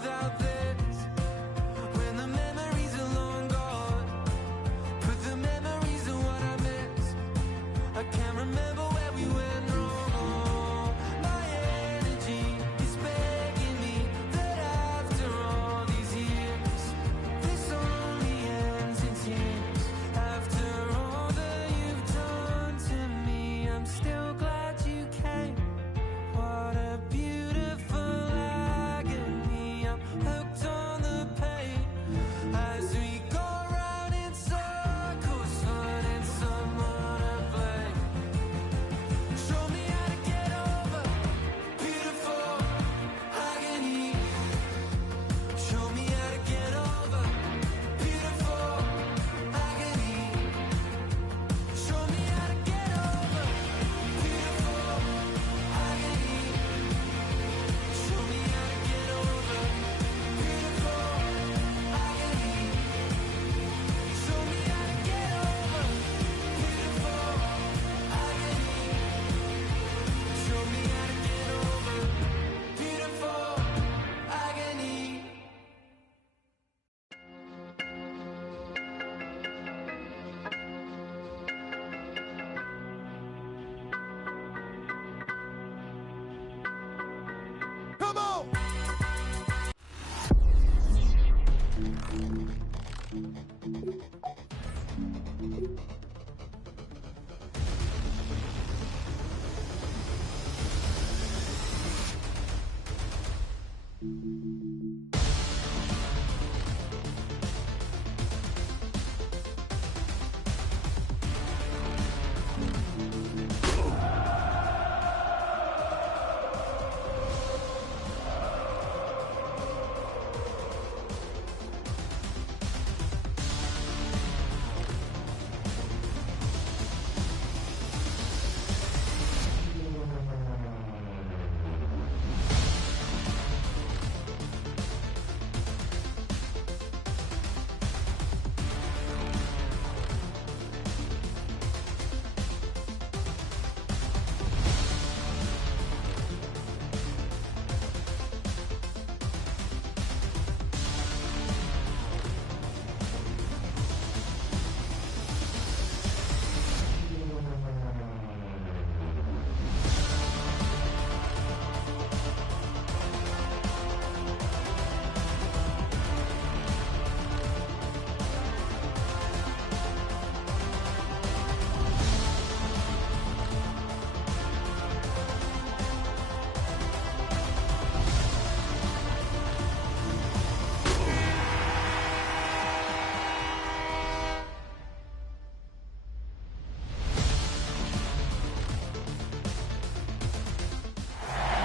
without this. When the memories are long gone, put the memories in what I miss. I can't remember where we went wrong. My energy is begging me that after all these years, this only ends in tears. After all that you've done to me, I'm still glad you came. What a beautiful agony. I'm hooked on the pain as we go round in circles, finding someone to blame. Show me how to get over beautiful agony. Show me how to get over beautiful agony. Show me how to get over beautiful agony. Show me how to get over beautiful agony. Show me how to get over beautiful agony. Show me how to get over beautiful agony. Come on!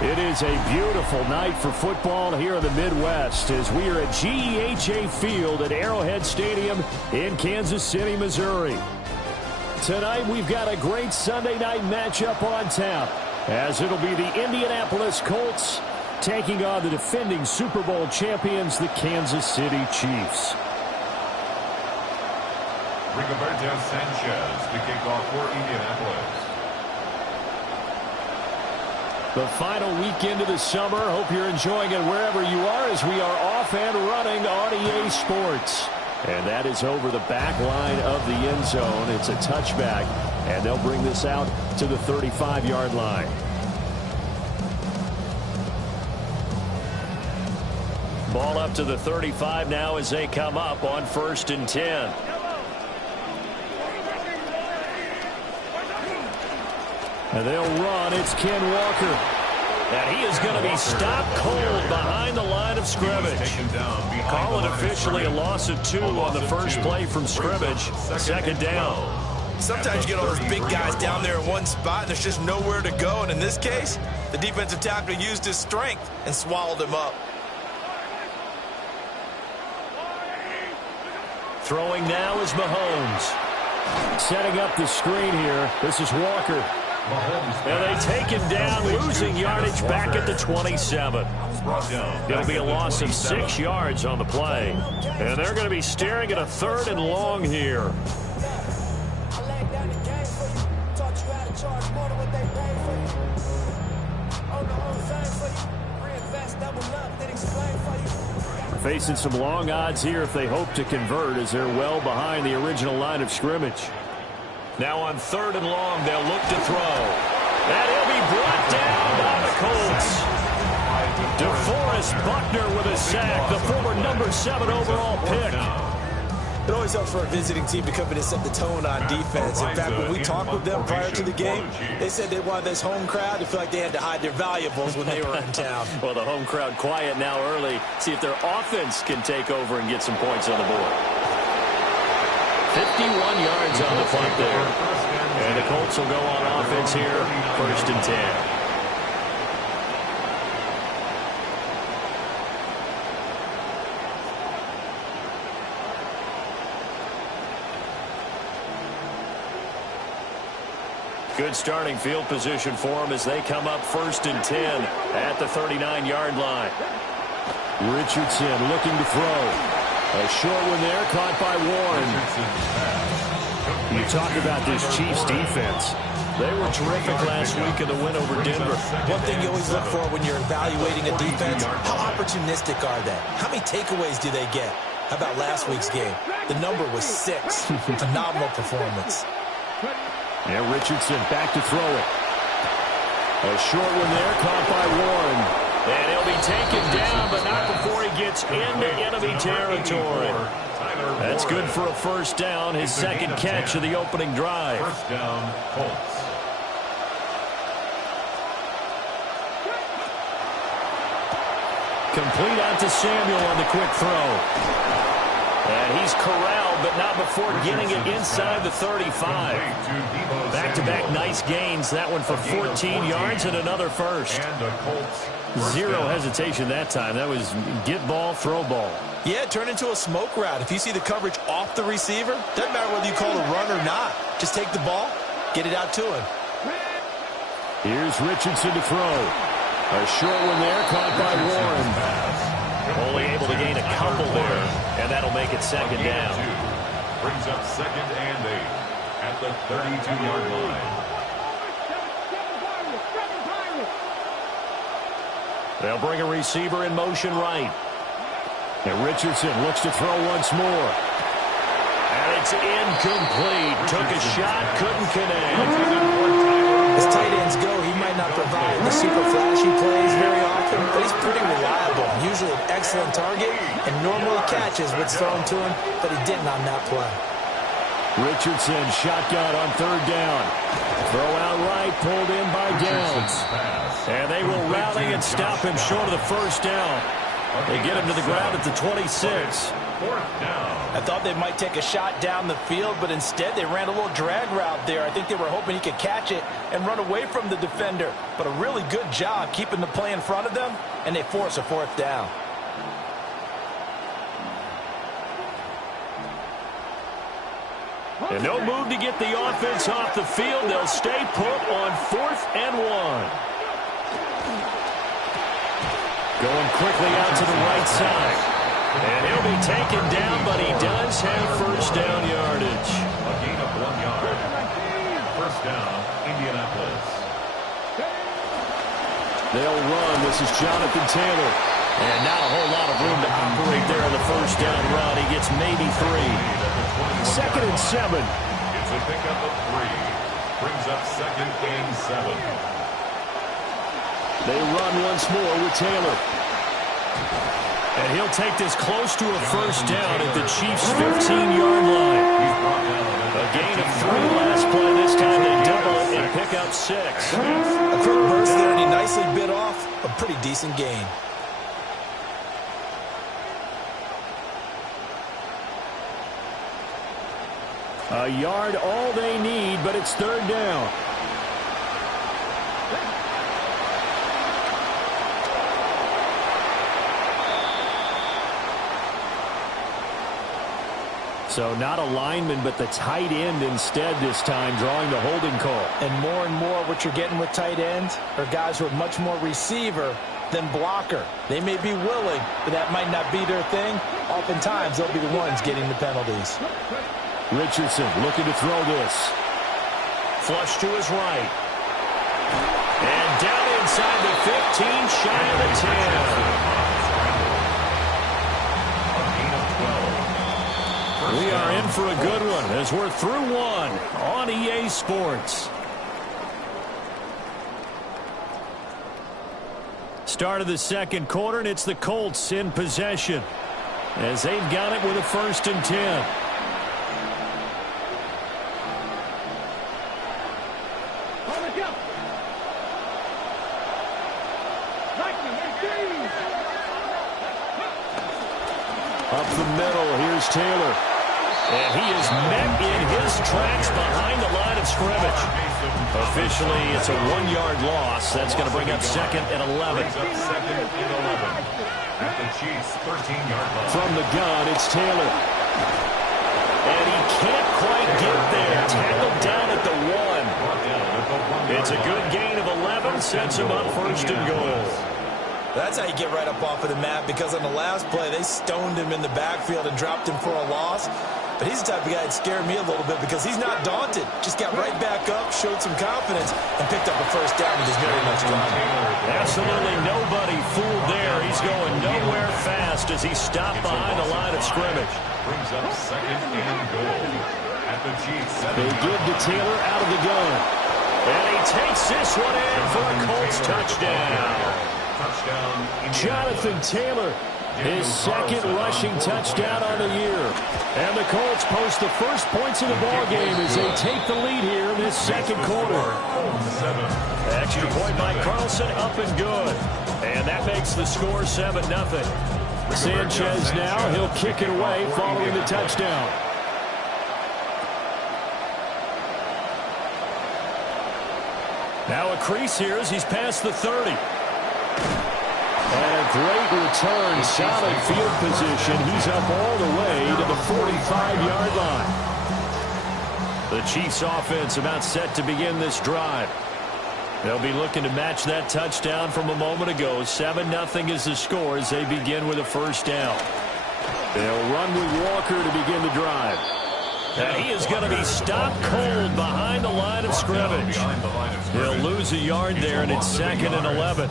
It is a beautiful night for football here in the Midwest as we are at GEHA Field at Arrowhead Stadium in Kansas City, Missouri. Tonight we've got a great Sunday night matchup on tap as it'll be the Indianapolis Colts taking on the defending Super Bowl champions, the Kansas City Chiefs. Rigoberto Sanchez to kick off for Indianapolis. The final weekend of the summer. Hope you're enjoying it wherever you are as we are off and running on EA Sports. And that is over the back line of the end zone. It's a touchback, and they'll bring this out to the 35-yard line. Ball up to the 35 now as they come up on 1st and 10. And they'll run. It's Ken Walker. And he is going to be stopped cold behind the line of scrimmage. Call it officially a loss of 2 on the first play from scrimmage. Second down. Sometimes you get all those big guys down there in one spot, and there's just nowhere to go. And in this case, the defensive tackle used his strength and swallowed him up. Throwing now is Mahomes. Setting up the screen here. This is Walker. And they take him down, losing yardage back at the 27. It'll be a loss of 6 yards on the play. And they're going to be staring at a 3rd and long here. Double up, then explain for you. facing some long odds here if they hope to convert, as they're well behind the original line of scrimmage. Now on 3rd and long, they'll look to throw. And he'll be brought down by the Colts. DeForest Buckner with a sack, the former number 7 overall pick. It always helps for a visiting team to come in and set the tone on defense. In fact, when we talked with them prior to the game, they said they wanted this home crowd to feel like they had to hide their valuables when they were in town. Well, the home crowd quiet now early. See if their offense can take over and get some points on the board. 51 yards on the punt there. And the Colts will go on offense here, 1st and 10. Good starting field position for them as they come up 1st and 10 at the 39-yard line. Richardson looking to throw. A short one there, caught by Warren. You talk about this Chiefs defense. They were terrific last week in the win over Denver. One thing you always look for when you're evaluating a defense, how opportunistic are they? How many takeaways do they get? How about last week's game? The number was 6. Phenomenal performance. Yeah, Richardson back to throw it. A short one there, caught by Warren. And he'll be taken down, but not before he gets into enemy territory. That's good for a 1st down, his 2nd catch of the opening drive. 1st down, Colts. Complete out to Samuel on the quick throw. And he's corralled, but not before getting it inside the 35. Back-to-back nice gains. That one for 14 yards and another 1st. Zero hesitation that time. That was get ball, throw ball. Yeah, turn into a smoke route. If you see the coverage off the receiver, doesn't matter whether you call a run or not. Just take the ball, get it out to him. Here's Richardson to throw. A short one there, caught by Warren. Only able to gain a couple there, and that'll make it 2nd down. Brings up 2nd and 8 at the 32-yard line. They'll bring a receiver in motion right. And Richardson looks to throw once more. And it's incomplete. Took a shot, couldn't connect. As tight ends go, he might not provide the super flashy plays very often, but he's pretty reliable. Usually an excellent target, and normally catches what's thrown to him, but he didn't on that play. Richardson shotgun on 3rd down. Throw out right, pulled in by Downs. And they will rally and stop him short of the 1st down. They get him to the ground at the 26. 4th down. I thought they might take a shot down the field, but instead they ran a little drag route there. I think they were hoping he could catch it and run away from the defender. But a really good job keeping the play in front of them, and they force a 4th down. And no move to get the offense off the field. They'll stay put on 4th and 1. Going quickly out to the right side. And he'll be taken down, but he does have 1st down yardage. A gain of 1 yard. 1st down, Indianapolis. They'll run. This is Jonathan Taylor. And not a whole lot of room to operate there on the 1st down run. He gets maybe 3. 2nd and 7. It's a pickup of 3. Brings up 2nd and 7. They run once more with Taylor. And he'll take this close to a 1st down at the Chiefs' 15-yard line. A gain of 3 last play. This time they double it and pick up 6. A quick burst there, and he nicely bit off a pretty decent gain. A yard all they need, but it's 3rd down. So not a lineman, but the tight end instead this time, drawing the holding call. And more what you're getting with tight ends are guys who are much more receiver than blocker. They may be willing, but that might not be their thing. Oftentimes, they'll be the ones getting the penalties. Richardson looking to throw this. Flush to his right. And down inside the 15, shy of the 10. in for a good one as we're through one on EA Sports. Start of the second quarter, and it's the Colts in possession as they've got it with a 1st and 10. Up the middle, here's Taylor. And he is met in his tracks behind the line of scrimmage. Officially, it's a 1-yard loss. That's going to bring up 2nd and 11. At the Chiefs' 13-yard line. From the gun, it's Taylor. And he can't quite get there. Tackled down at the 1. It's a good gain of 11. Sets him up 1st and goal. That's how you get right up off of the mat, because on the last play, they stoned him in the backfield and dropped him for a loss. But he's the type of guy that scared me a little bit because he's not daunted. Just got right back up, showed some confidence, and picked up a 1st down with his very much driving. Absolutely nobody fooled there. He's going nowhere fast as he stopped behind the line of scrimmage. Brings up 2nd and goal. At the Chiefs' 7. They give to Taylor out of the gun. And he takes this one in for a Colts touchdown. Jonathan Taylor, his 2nd rushing touchdown on the year. And the Colts post the first points of the ballgame as they take the lead here in this 2nd quarter. Extra point by Carlson, up and good. And that makes the score 7-0. Sanchez now, he'll kick it away following the touchdown. Now a crease here as he's past the 30. And a great return, solid field position. He's up all the way to the 45-yard line. The Chiefs offense about set to begin this drive. They'll be looking to match that touchdown from a moment ago. 7-0 is the score as they begin with a 1st down. They'll run with Walker to begin the drive. And he is going to be stopped cold behind the line of scrimmage. He'll lose a yard there, and it's 2nd and 11.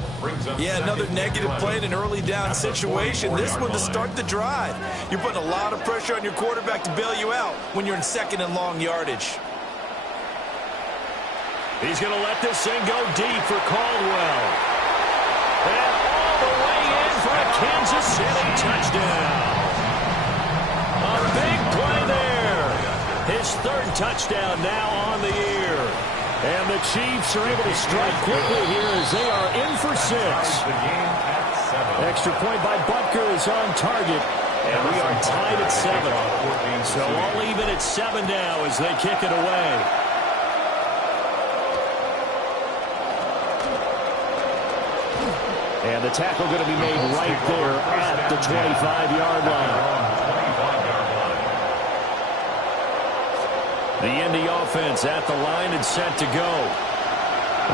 Yeah, another negative play in an early down situation. This one to start the drive. You're putting a lot of pressure on your quarterback to bail you out when you're in 2nd and long yardage. He's going to let this thing go deep for Caldwell. And all the way in for a Kansas City touchdown. A big play there. His 3rd touchdown now on the year. And the Chiefs are able to strike quickly here as they are in for 6. Extra point by Butker is on target. And we are tied at 7. So all even at 7 now as they kick it away. And the tackle going to be made right there at the 25-yard line. The Indy offense at the line and set to go.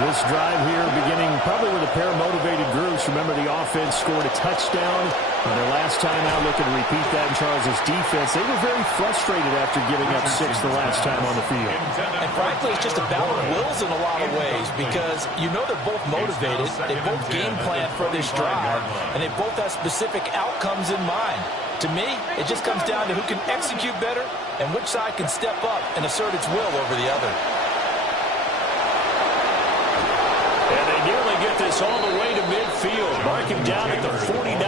This drive here beginning probably with a pair of motivated groups. Remember, the offense scored a touchdown on their last time out, looking to repeat that in Charles' defense. They were very frustrated after giving up 6 the last time on the field. And frankly, it's just a battle of wills in a lot of ways because you know they're both motivated. They both game plan for this drive, and they both have specific outcomes in mind. To me, it just comes down to who can execute better and which side can step up and assert its will over the other. And they nearly get this all the way to midfield, marking down at the 49.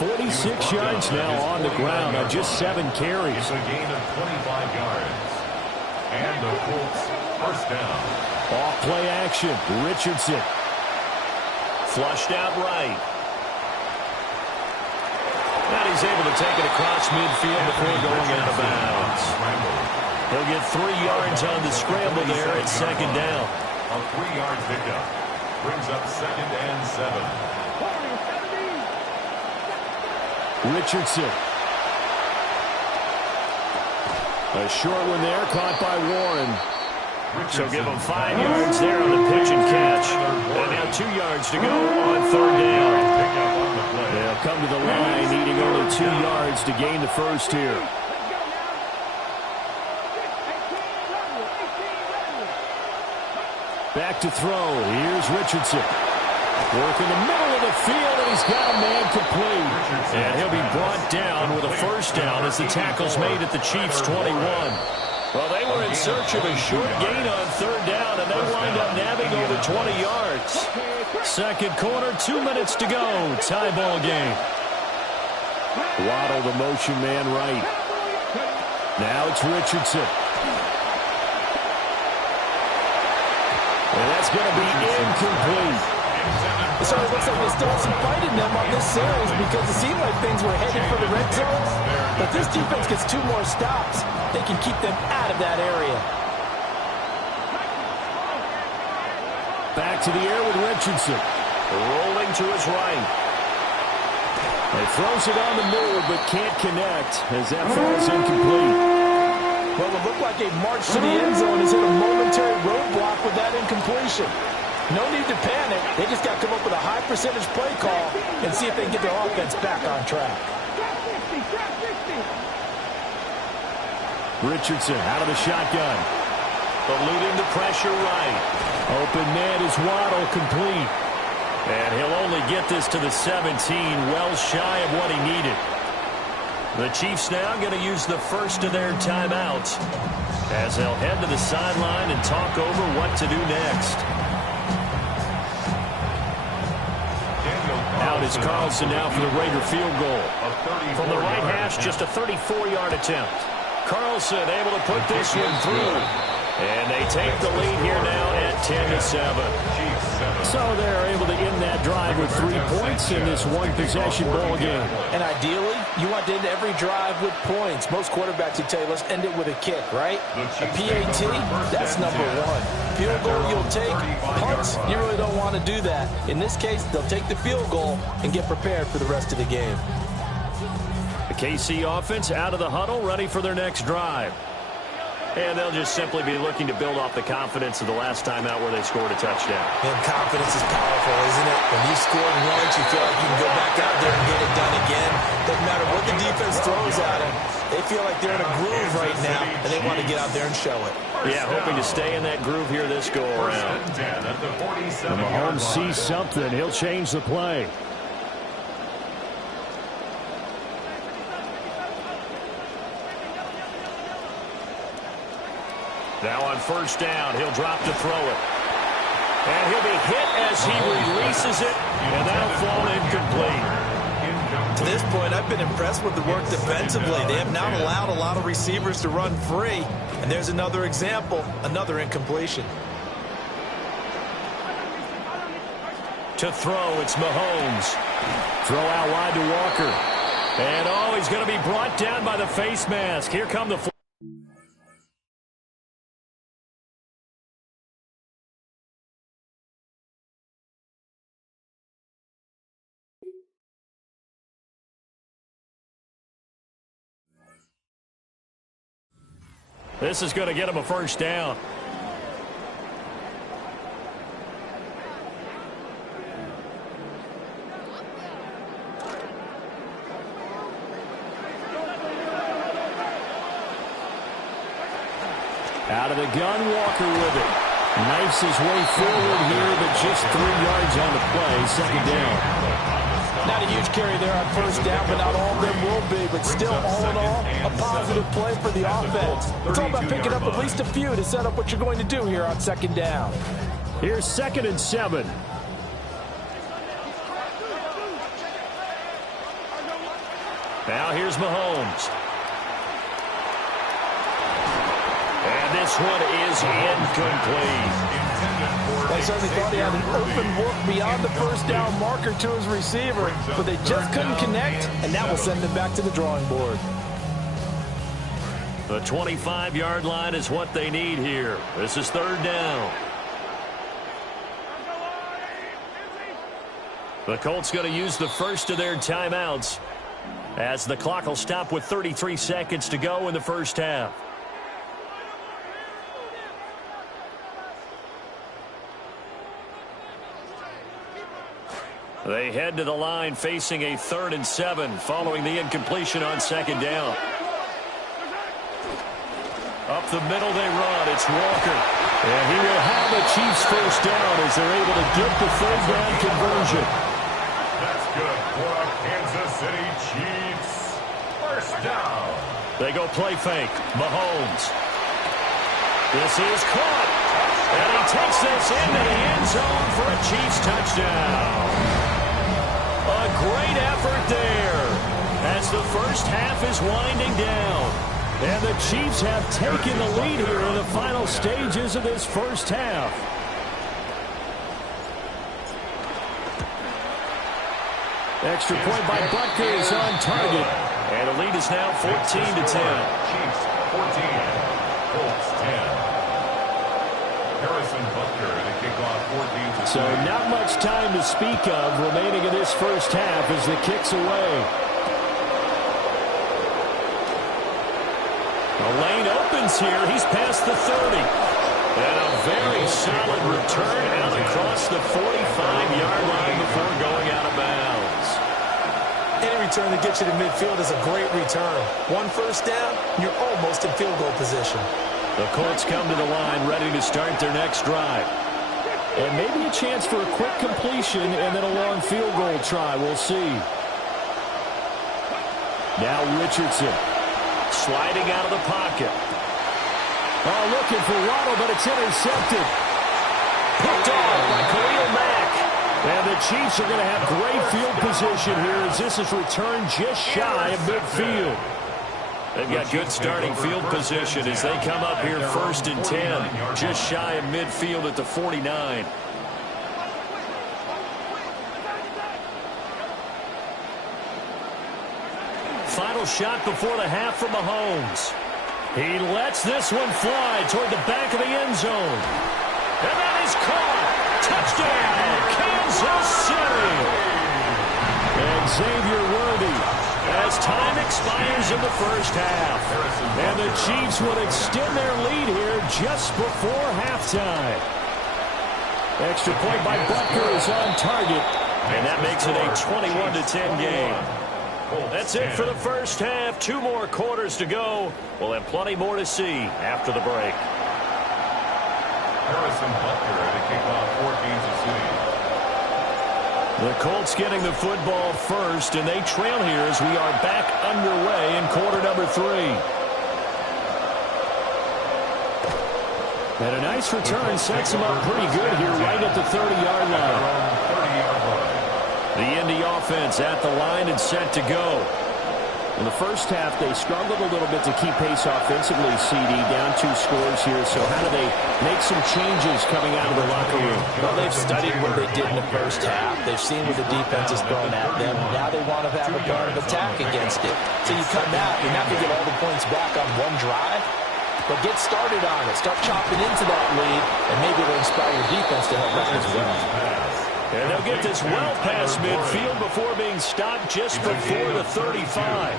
46 yards now on the ground on just 7 carries. It's a gain of 25 yards. And the Colts 1st down. Off play action, Richardson. Flushed out right. And he's able to take it across midfield before going out of bounds. He'll get 3 yards on the scramble there at 2nd down. A 3-yard pickup brings up 2nd and 7. Richardson. A short one there, caught by Warren. So give him 5 yards there on the pitch and catch. And now 2 yards to go on 3rd down. They'll come to the line, needing only 2 yards to gain the 1st here. Back to throw. Here's Richardson. Work in the middle of the field, and he's got a man complete. And he'll be brought down with a first down as the tackle's made at the Chiefs' 21. Well, they were in search of a short gain on third down, and they wind up nabbing over 20 yards. Second quarter, 2 minutes to go. Tie ball game. Waddle, the motion man right. Now it's Richardson. And that's going to be incomplete. So it looks like they still have some fight in them on this series because it seemed like things were headed for the red zone. But this defense gets 2 more stops. They can keep them out of that area. Back to the air with Richardson. Rolling to his right. He throws it on the move, but can't connect as that falls incomplete. Well, it looked like a march to the end zone has hit a momentary roadblock with that incompletion. No need to panic. They just got to come up with a high percentage play call and see if they can get their offense back on track. Richardson out of the shotgun. Eluding the pressure right. Open man is Waddle, complete. And he'll only get this to the 17, well shy of what he needed. The Chiefs now going to use the first of their timeouts as they'll head to the sideline and talk over what to do next. Out is Carlson now for the Raider field goal. From the right hash, just a 34-yard attempt. Carlson able to put this one through. And they take the lead here now at 10-7. So they're able to end that drive with 3 points in this one-possession ball game. And ideally, you want to end every drive with points. Most quarterbacks would tell you, let's end it with a kick, right? A PAT, that's number 1. Field goal you'll take. Punts, you really don't want to do that. In this case, they'll take the field goal and get prepared for the rest of the game. The KC offense out of the huddle, ready for their next drive. And they'll just simply be looking to build off the confidence of the last time out where they scored a touchdown. And confidence is powerful, isn't it? When you scored once, you feel like you can go back out there and get it done again. Doesn't matter what the defense throws at them. They feel like they're in a groove right now, and they want to get out there and show it. Yeah, hoping to stay in that groove here this go-around. And Mahomes sees something. He'll change the play. Now on first down, he'll drop to throw it. And he'll be hit as he releases it, and that'll fall incomplete. To this point, I've been impressed with the work defensively. They have not allowed a lot of receivers to run free. And there's another example, another incompletion. To throw, it's Mahomes. Throw out wide to Walker. And, oh, he's going to be brought down by the face mask. Here come the This is going to get him a first down. Out of the gun, Walker with it. Knifes his way forward here, but just 3 yards on the play. Second down. Not a huge carry there on first down, but not all of them will be. But still, all in all, a positive play for the offense. It's all about picking up at least a few to set up what you're going to do here on second down. Here's 2nd and 7. Now here's Mahomes. And this one is incomplete. They certainly thought he had an open look beyond the first down marker to his receiver, but they just couldn't connect, and that will send them back to the drawing board. The 25-yard line is what they need here. This is 3rd down. The Colts going to use the first of their timeouts as the clock will stop with 33 seconds to go in the first half. They head to the line facing a 3rd and 7 following the incompletion on second down. Up the middle they run. It's Walker. And he will have a Chiefs first down as they're able to get the 3rd down conversion. down. They go play fake. Mahomes. This is caught. And he takes this into the end zone for a Chiefs touchdown. A great effort there as the first half is winding down. And the Chiefs have taken the lead here in the final stages of this first half. Extra point by Butker is on target. And the lead is now 14-10. Chiefs 14. Colts 10. Harrison Butker and a kickoff 14-10. So not much time to speak of remaining in this first half as the kick's away. The lane opens here. He's past the 30. And a very solid return out across the 45-yard line before going out of bounds. Any return that gets you to midfield is a great return. One first down, you're almost in field goal position. The Colts come to the line ready to start their next drive. And maybe a chance for a quick completion and then a long field goal try. We'll see. Now Richardson. Sliding out of the pocket. Oh, looking for Waddle, but it's intercepted. Picked off by Khalil Mack. And the Chiefs are going to have great field position here as this is returned just shy of midfield. They've got good starting field position as they come up here 1st and 10. Just shy of midfield at the 49. Final shot before the half from Mahomes. He lets this one fly toward the back of the end zone. And that is caught. Touchdown, Kansas City. And Xavier Worthy as time expires in the first half. And the Chiefs will extend their lead here just before halftime. Extra point by Butker is on target. And that makes it a 21-10 game. That's it for the first half. 2 more quarters to go. We'll have plenty more to see after the break. Harrison Butker at a kickoff for Kansas City. The Colts getting the football first, and they trail here as we are back underway in quarter number 3. And a nice return sets him up pretty good here right at the 30-yard line. The Indy offense at the line and set to go. In the first half, they struggled a little bit to keep pace offensively, CD, down 2 scores here. So how do they make some changes coming out of the locker room? Well, they've studied what they did in the first half. They've seen what the defense is throwing at them. Now they want to have a plan of attack against it. So you come out, you're not going to get all the points back on one drive, but get started on it. Start chopping into that lead, and maybe it'll inspire your defense to help out as well. And they'll get this well past midfield before being stopped just before the 35.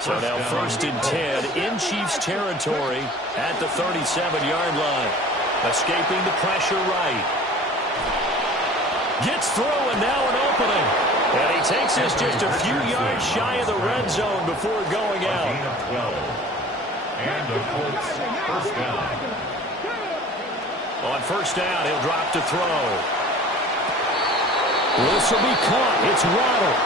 So now 1st and 10 in Chiefs territory at the 37-yard line. Escaping the pressure right. Gets through and now an opening. And he takes this just a few yards shy of the red zone before going out. And the Colts first down. On first down, he'll drop to throw. This will be caught. It's Waddle.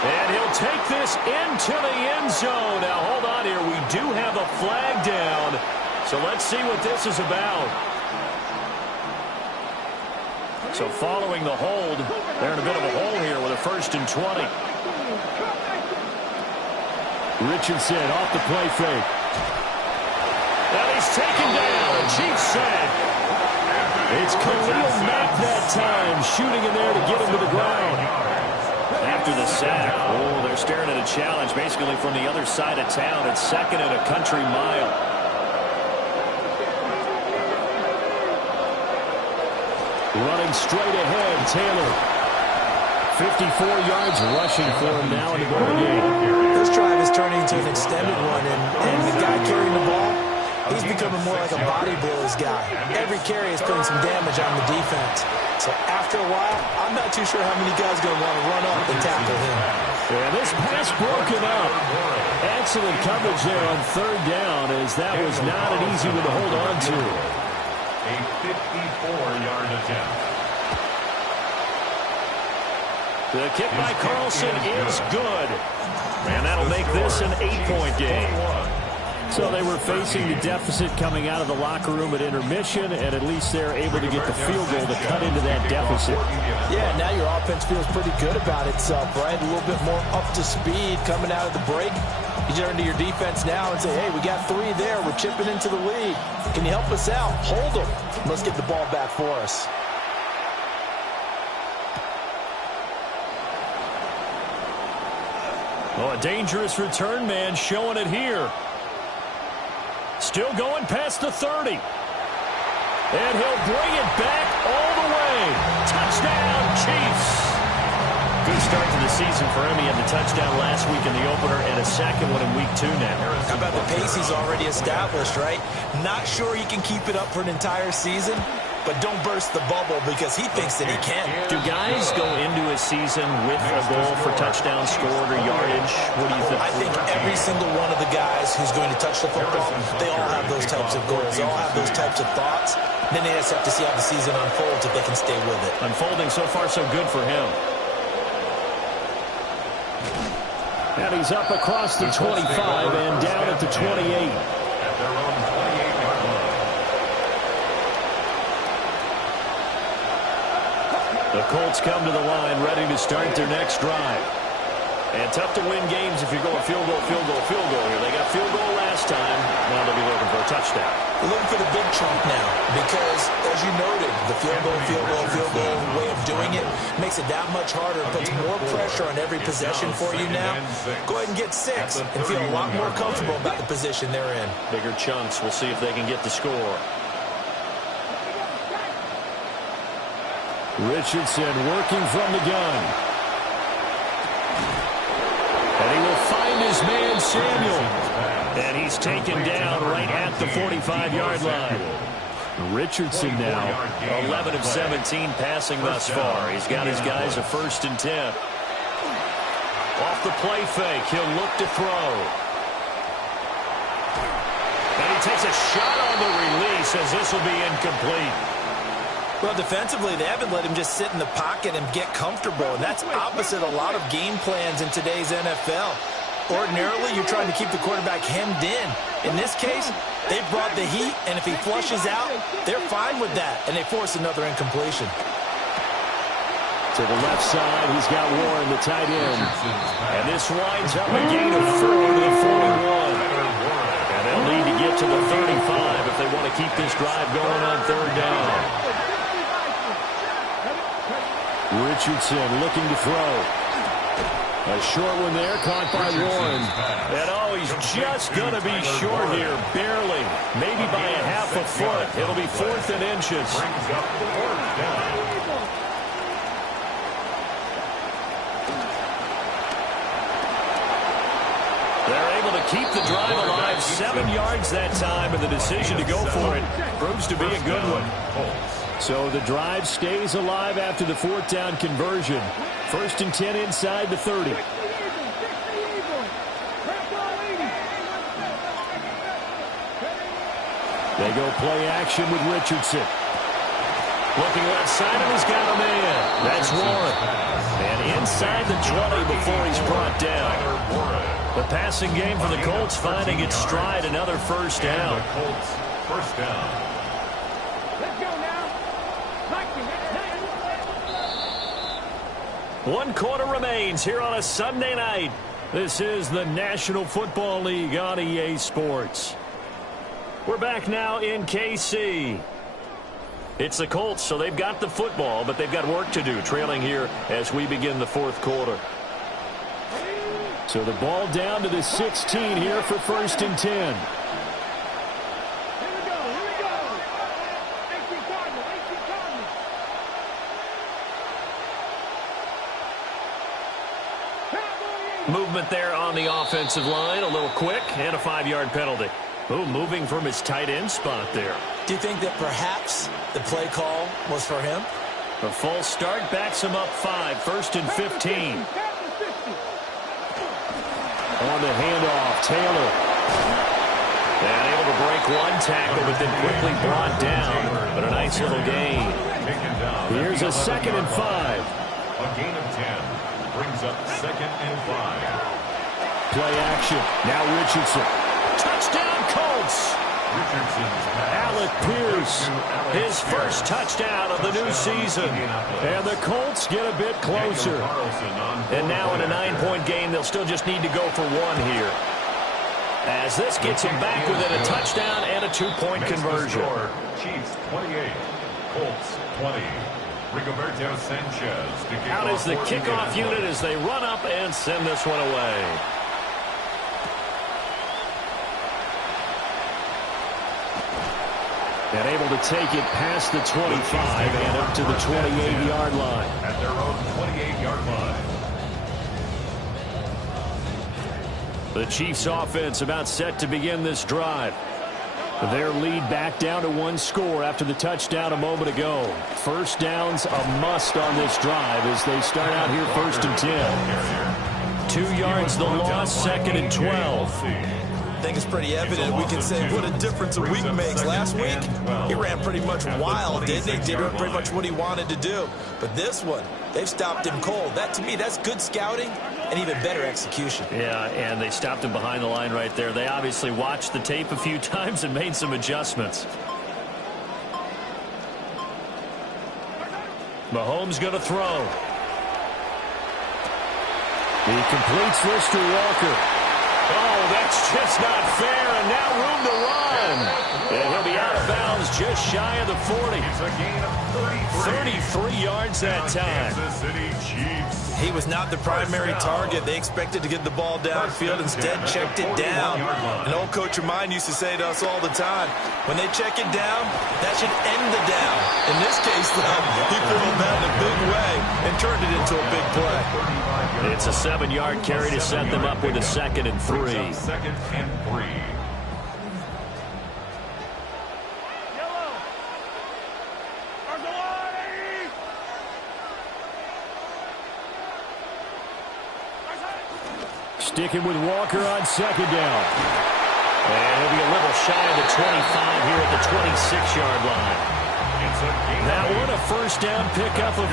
And he'll take this into the end zone. Now, hold on here. We do have a flag down. So let's see what this is about. So following the hold, they're in a bit of a hole here with a 1st and 20. Richardson off the play fake. And he's taken down. A Chiefs sack. It's Khalil Mack that time, shooting in there to get him to the ground. After the sack, oh, they're staring at a challenge basically from the other side of town. It's 2nd and a country mile. Running straight ahead, Taylor. 54 yards rushing for him now in the ball game. This drive is turning into an extended one, and the guy carrying the ball, he's becoming more like a body blows guy. Every carry is putting some damage on the defense. So after a while, I'm not too sure how many guys are going to want to run up and tackle him. Yeah, this pass broken up. Excellent coverage there on 3rd down, as that was not an easy one to hold on to. A 54-yard attempt. The kick by Carlson is good. And that'll make this It's an 8-point game. So they were facing the deficit coming out of the locker room at intermission, and at least they're able to get the field goal to cut into that deficit. Yeah, now your offense feels pretty good about itself, right? A little bit more up to speed coming out of the break. You turn to your defense now and say, hey, we got 3 there. We're chipping into the lead. Can you help us out? Hold them. Let's get the ball back for us. Oh, a dangerous return man showing it here. Still going past the 30. And he'll bring it back all the way. Touchdown, Chiefs. Good start to the season for him. He had the touchdown last week in the opener and a second one in week 2 now. How about the pace he's already established, right? Not sure he can keep it up for an entire season, but don't burst the bubble because he thinks that he can. Do guys go into a season with a goal for touchdown scored or yardage? What do you think? I think every single one of the guys who's going to touch the football, they all have those types of goals. They all have those types of thoughts. Then they just have to see how the season unfolds if they can stay with it. Unfolding so far so good for him. And he's up across the 25 and down at the 28. At their own 28-yard line. The Colts come to the line ready to start their next drive. And tough to win games if you're going field goal, field goal, field goal here. They got field goal last time. Now they'll be looking for a touchdown. We're looking for the big chunk now because, as you noted, the field goal way of doing it makes it that much harder. It puts more pressure on every possession for you now. Go ahead and get 6 and feel a lot more comfortable about the position they're in. Bigger chunks. We'll see if they can get the score. Richardson working from the gun. And he will find his man, Samuel. And he's taken down right at the 45-yard line. Richardson now, 11 of 17 passing thus far. He's got his guys a 1st and 10. Off the play fake, he'll look to throw. And he takes a shot on the release as this will be incomplete. Well, defensively, they haven't let him just sit in the pocket and get comfortable, and that's opposite a lot of game plans in today's NFL. Ordinarily, you're trying to keep the quarterback hemmed in. In this case, they brought the heat, and if he flushes out, they're fine with that, and they force another incompletion. To the left side, he's got Warren, the tight end. And this winds up a gain of 4 to the 41. And they'll need to get to the 35 if they want to keep this drive going on 3rd down. Richardson looking to throw. A short one there, caught by Warren. And oh, he's just going to be short here, barely. Maybe by a half a foot. It'll be 4th and inches. Brings up 4th down. They're able to keep the drive alive. 7 yards that time, and the decision to go for it proves to be a good one. So the drive stays alive after the 4th down conversion. 1st and 10 inside the 30. They go play action with Richardson. Looking left side, and he's got a man. That's Warren. And inside the 20 before he's brought down. The passing game for the Colts finding its stride, another 1st down. The Colts, 1st down. One quarter remains here on a Sunday night. This is the National Football League on EA Sports. We're back now in KC. It's the Colts, so they've got the football, but they've got work to do, trailing here as we begin the 4th quarter. So the ball down to the 16 here for 1st and 10. Movement there on the offensive line, a little quick, and a 5-yard penalty. Oh, moving from his tight end spot there. Do you think that perhaps the play call was for him? A false start backs him up 5, 1st and 15. On the handoff, Taylor. And able to break one tackle, but then quickly brought down. But a nice little gain. Here's a 2nd and 5. A gain of 10 brings up 2nd and 5. Play action. Now Richardson. Touchdown, Colts. Alec Pierce, his first touchdown of the new season. And the Colts get a bit closer. And now in a 9-point game, they'll still just need to go for one here, as this gets them back within a touchdown and a 2-point conversion. Chiefs 28, Colts 20. Rigoberto Sanchez to kick Out off is the kickoff unit as they run up and send this one away. And able to take it past the 25 and up to the 28-yard line. At their own 28-yard line. The Chiefs offense about set to begin this drive. Their lead back down to 1 score after the touchdown a moment ago. First downs a must on this drive as they start out here 1st and 10. 2 yards the loss, 2nd and 12. I think it's pretty evident. We can say what a difference a week makes. Last week, he ran pretty much wild, didn't he? Did pretty much what he wanted to do. But this one, they've stopped him cold. That, to me, that's good scouting and even better execution. Yeah, and they stopped him behind the line right there. They obviously watched the tape a few times and made some adjustments. Mahomes going to throw. He completes this to Walker. Oh, that's just not fair, and now room to run. And he'll be out of bounds just shy of the 40. It's a gain of 33 yards that time. Kansas City Chiefs. He was not the primary target. They expected to get the ball downfield, instead checked it down. An old coach of mine used to say to us all the time, when they check it down, that should end the down. In this case, though, he pulled that in a big way and turned it into a big play. It's a 7-yard carry to set them up with a 2nd and 3. 2nd and 3. Sticking with Walker on 2nd down. And he'll be a little shy of the 25 here at the 26-yard line. That one a 1st down pickup of 8.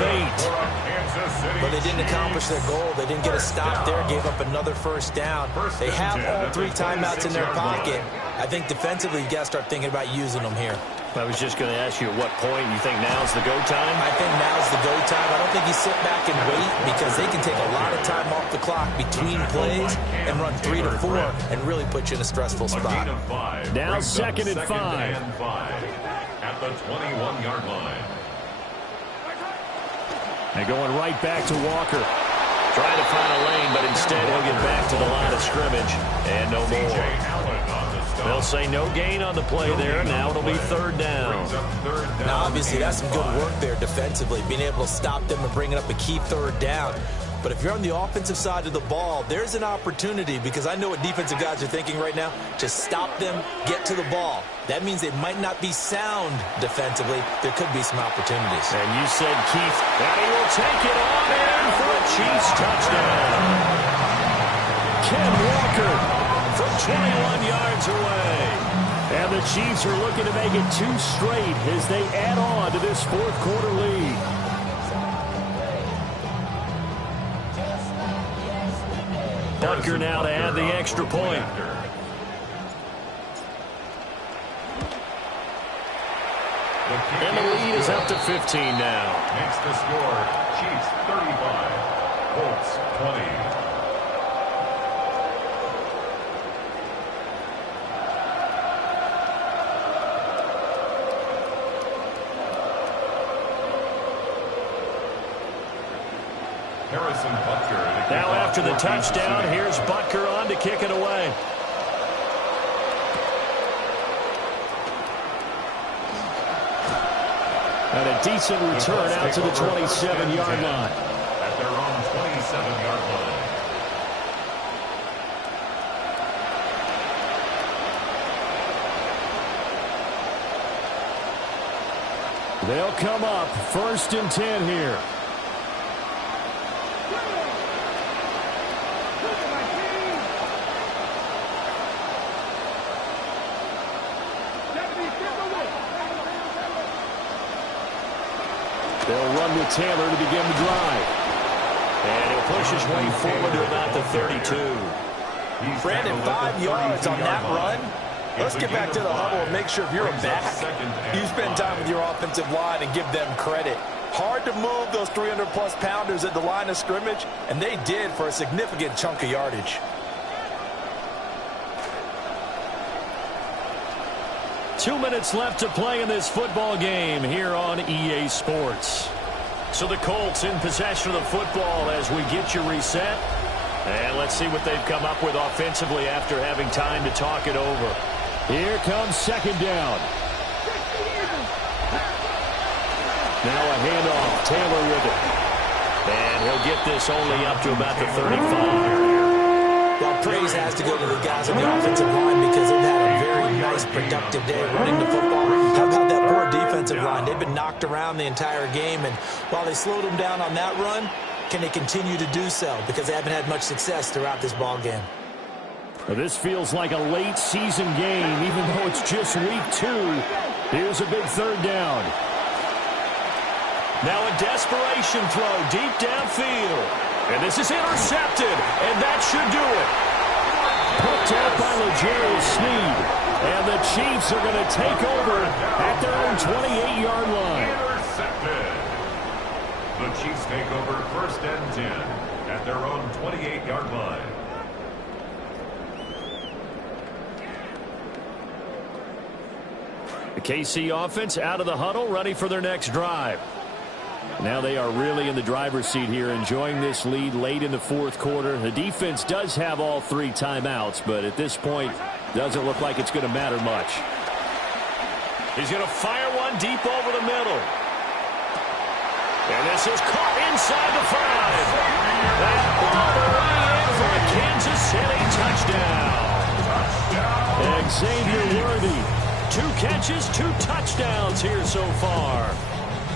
But they didn't accomplish their goal. They didn't get a stop there, gave up another 1st down. They have all 3 timeouts in their pocket. I think defensively you got to start thinking about using them here. I was just going to ask you at what point you think now's the go time? I think now's the go time. I don't think you sit back and wait, because they can take a lot of time off the clock between plays and run 3 to 4 and really put you in a stressful spot. Now 2nd and 5. At the 21-yard line. They're going right back to Walker. Trying to find a lane, but instead he'll get back to the line of scrimmage. And no more. They'll say no gain on the play there. Now it'll be 3rd down. Now, obviously, that's some good work there defensively, being able to stop them and bringing up a key 3rd down. But if you're on the offensive side of the ball, there's an opportunity, because I know what defensive guys are thinking right now. Just stop them, get to the ball. That means they might not be sound defensively. There could be some opportunities. And you said, Keith, that he will take it on in for a Chiefs touchdown. Ken Walker from 21 yards away. And the Chiefs are looking to make it 2 straight as they add on to this 4th quarter lead. Butker now to add the extra point. And the lead is up to 15 now. Makes the score Chiefs 35, Colts 20. Now after the touchdown, here's Butker on to kick it away. And a decent return out to the 27-yard line. At their own 27-yard line. They'll come up 1st and 10 here. They'll run with Taylor to begin the drive. And he'll push his way forward to about the 32. Brandon, 5 yards on that run. Let's get back to the huddle and make sure if you're a back, you spend time with your offensive line and give them credit. Hard to move those 300-plus pounders at the line of scrimmage, and they did for a significant chunk of yardage. 2 minutes left to play in this football game here on EA Sports. So the Colts in possession of the football as we get you reset. And let's see what they've come up with offensively after having time to talk it over. Here comes second down. Now a handoff. Taylor with it. And he'll get this only up to about the 35. Well, praise has to go to the guys on the offensive line because they've had a very nice, productive day running the football. How about that poor defensive line? They've been knocked around the entire game, and while they slowed them down on that run, can they continue to do so? Because they haven't had much success throughout this ball game. Well, this feels like a late season game, even though it's just week 2. Here's a big third down. Now a desperation throw deep downfield. And this is intercepted, and that should do it. Picked out by L'Jarius Sneed. And the Chiefs are going to take over at their own 28-yard line. Intercepted. The Chiefs take over 1st and 10 at their own 28-yard line. The KC offense out of the huddle, ready for their next drive. Now they are really in the driver's seat here, enjoying this lead late in the 4th quarter. The defense does have all 3 timeouts, but at this point, doesn't look like it's going to matter much. He's going to fire one deep over the middle. And this is caught inside the 5. And all the way in for a Kansas City touchdown. Xavier Worthy. 2 catches, 2 touchdowns here so far.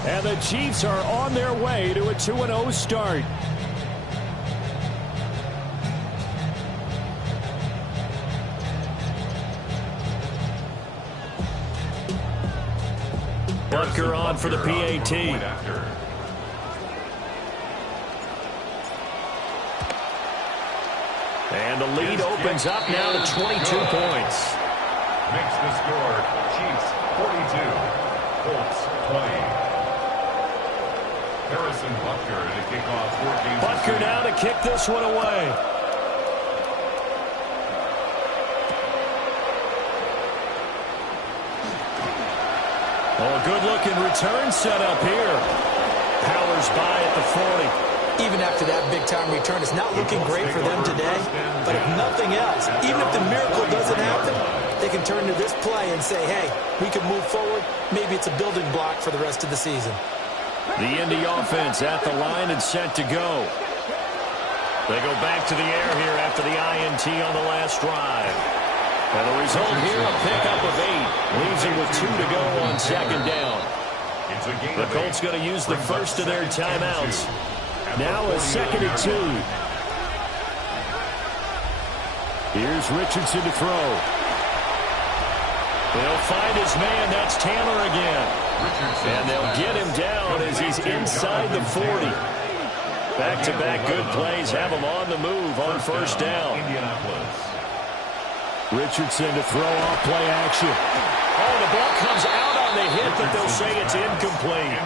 And the Chiefs are on their way to a 2-0 start. Butker on for the PAT. And the lead opens up now to 22 points. Makes the score Chiefs 42, Colts 20. Harrison Butker to kick off for Kansas Butker City. now to kick this one away. Oh, a good-looking return set up here. Powers by at the 40. Even after that big-time return, it's not looking great for them today. But if nothing else, even if the miracle doesn't happen, they can turn to this play and say, hey, we can move forward. Maybe it's a building block for the rest of the season. The Indy offense at the line and set to go. They go back to the air here after the INT on the last drive. And the result here, a pickup of 8. Leaves it with 2 to go on second down. The Colts going to use the first of their timeouts. Now a 2nd and 2. Here's Richardson to throw. They'll find his man. That's Taylor again. And they'll get him down as he's inside the 40. Back-to-back good plays have him on the move on first down. Richardson to throw off play action. Oh, the ball comes out on the hit, but they'll say it's incomplete.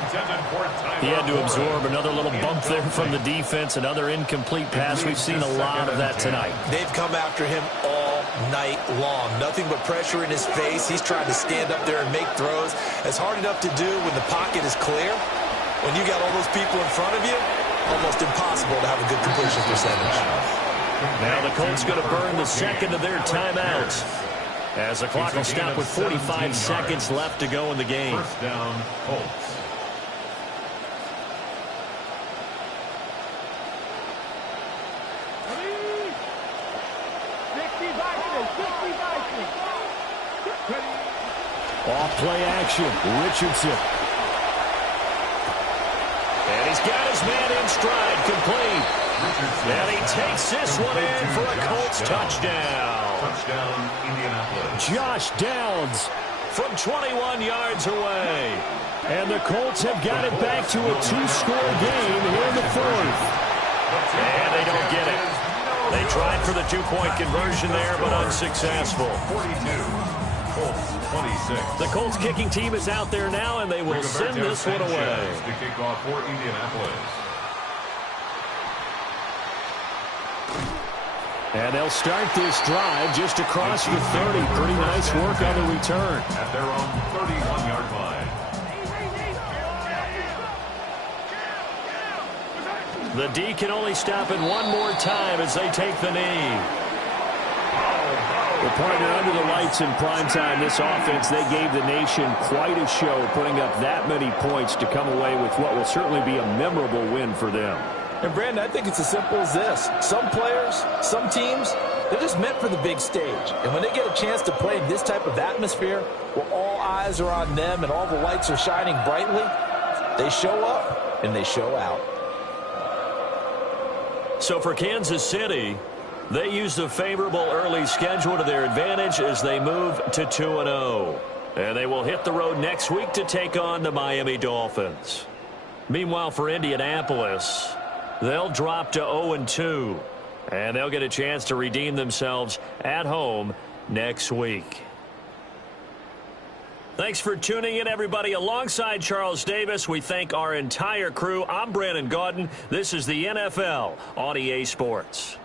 He had to absorb another little bump there from the defense, another incomplete pass. We've seen a lot of that tonight. They've come after him all night long. Nothing but pressure in his face. He's trying to stand up there and make throws. It's hard enough to do when the pocket is clear. When you got all those people in front of you, almost impossible to have a good completion percentage. Now the Colts going to burn the 2nd of their timeouts as the clock will stop with 45 seconds left to go in the game. First down, Colts. Off play action, Richardson. And he's got his man in stride, complete. And he takes this one in for a Colts touchdown. Touchdown, Indianapolis. Josh Downs from 21 yards away. And the Colts have got it back to a 2-score game here in the 4th. And they don't get it. They tried for the two-point conversion there, but unsuccessful. 42. Colts 26. The Colts kicking team is out there now, and they will send this one away. To kick off for Indianapolis. And they'll start this drive just across the 30. Pretty nice work on the return. At their own 31-yard line. The D can only stop it one more time as they take the knee. The pointer under the lights in primetime. This offense, they gave the nation quite a show, putting up that many points to come away with what will certainly be a memorable win for them. And, Brandon, I think it's as simple as this. Some players, some teams, they're just meant for the big stage. And when they get a chance to play in this type of atmosphere where all eyes are on them and all the lights are shining brightly, they show up and they show out. So for Kansas City, they use the favorable early schedule to their advantage as they move to 2-0. And they will hit the road next week to take on the Miami Dolphins. Meanwhile, for Indianapolis, they'll drop to 0-2. And they'll get a chance to redeem themselves at home next week. Thanks for tuning in, everybody. Alongside Charles Davis, we thank our entire crew. I'm Brandon Gaudin. This is the NFL on EA Sports.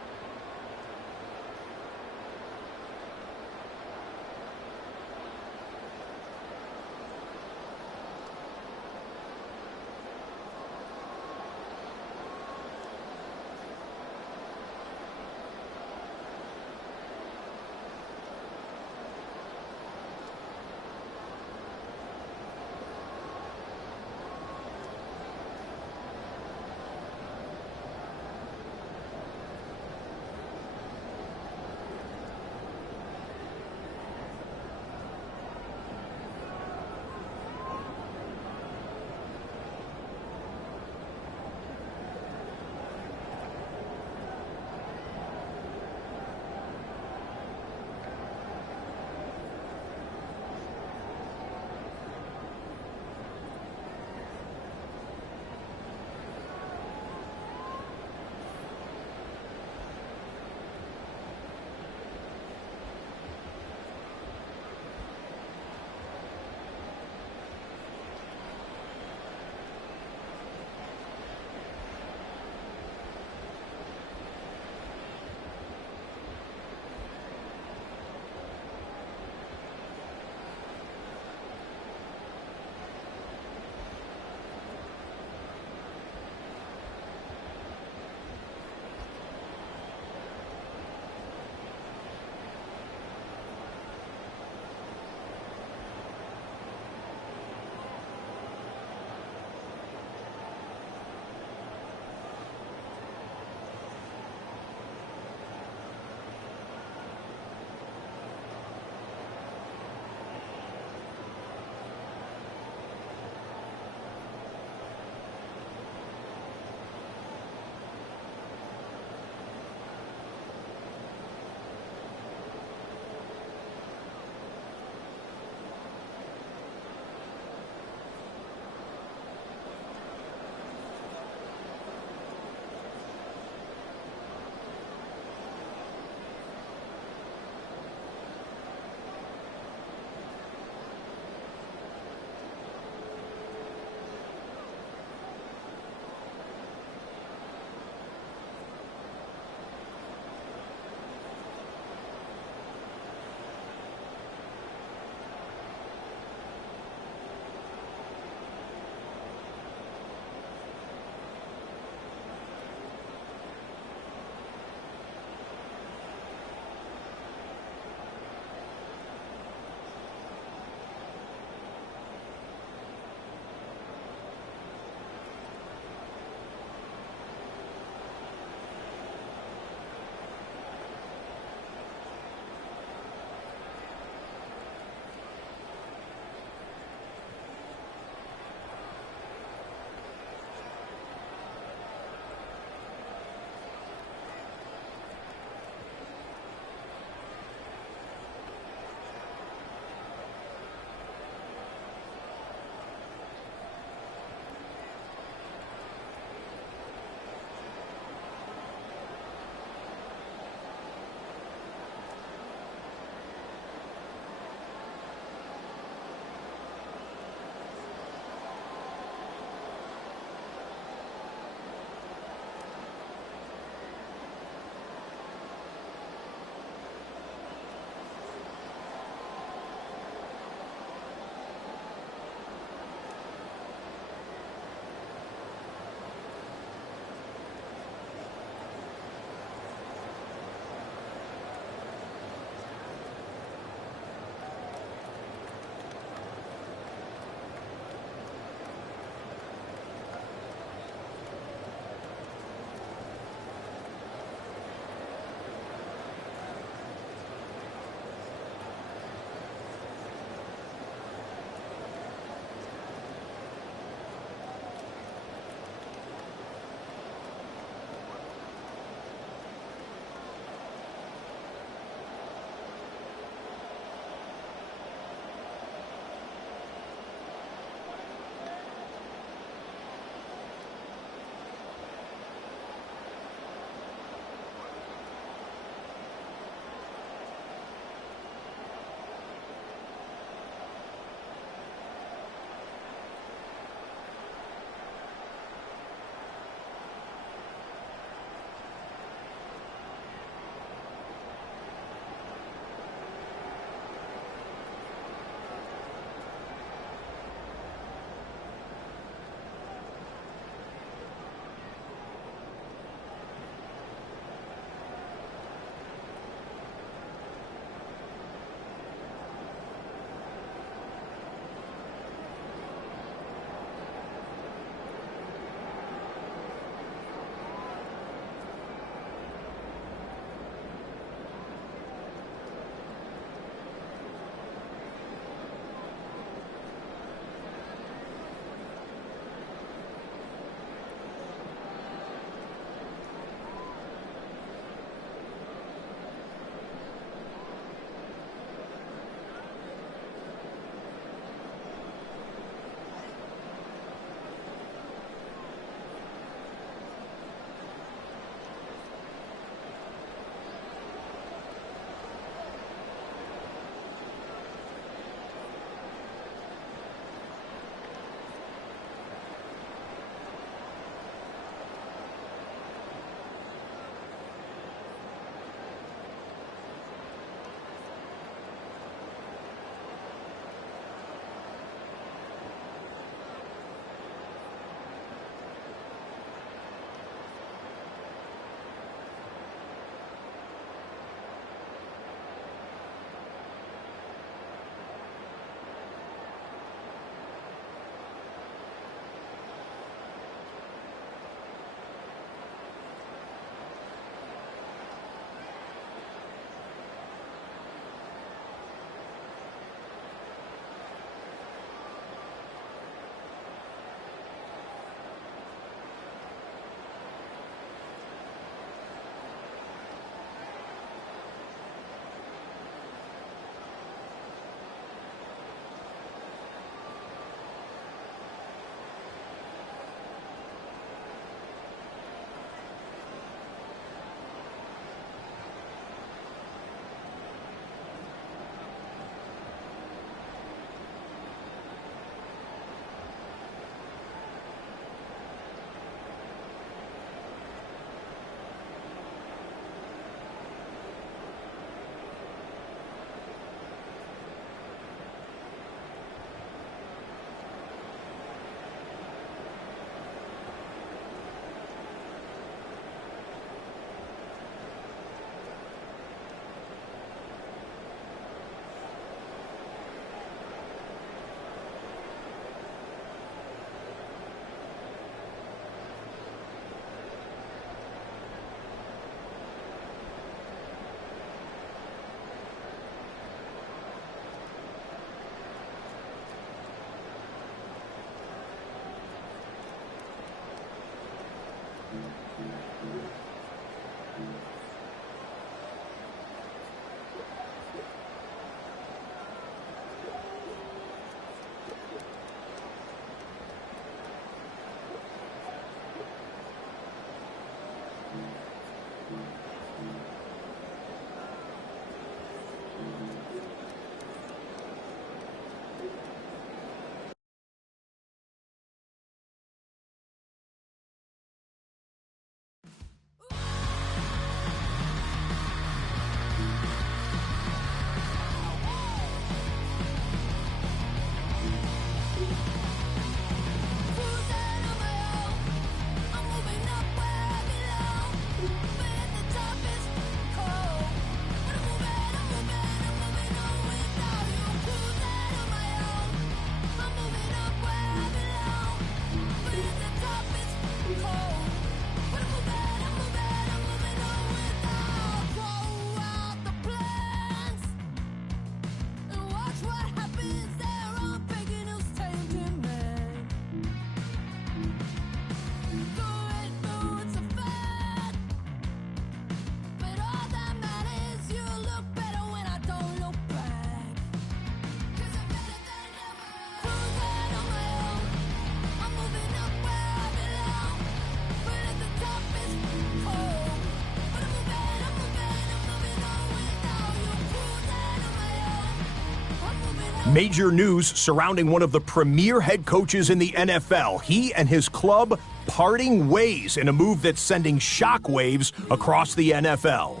Major news surrounding one of the premier head coaches in the NFL. He and his club parting ways in a move that's sending shockwaves across the NFL.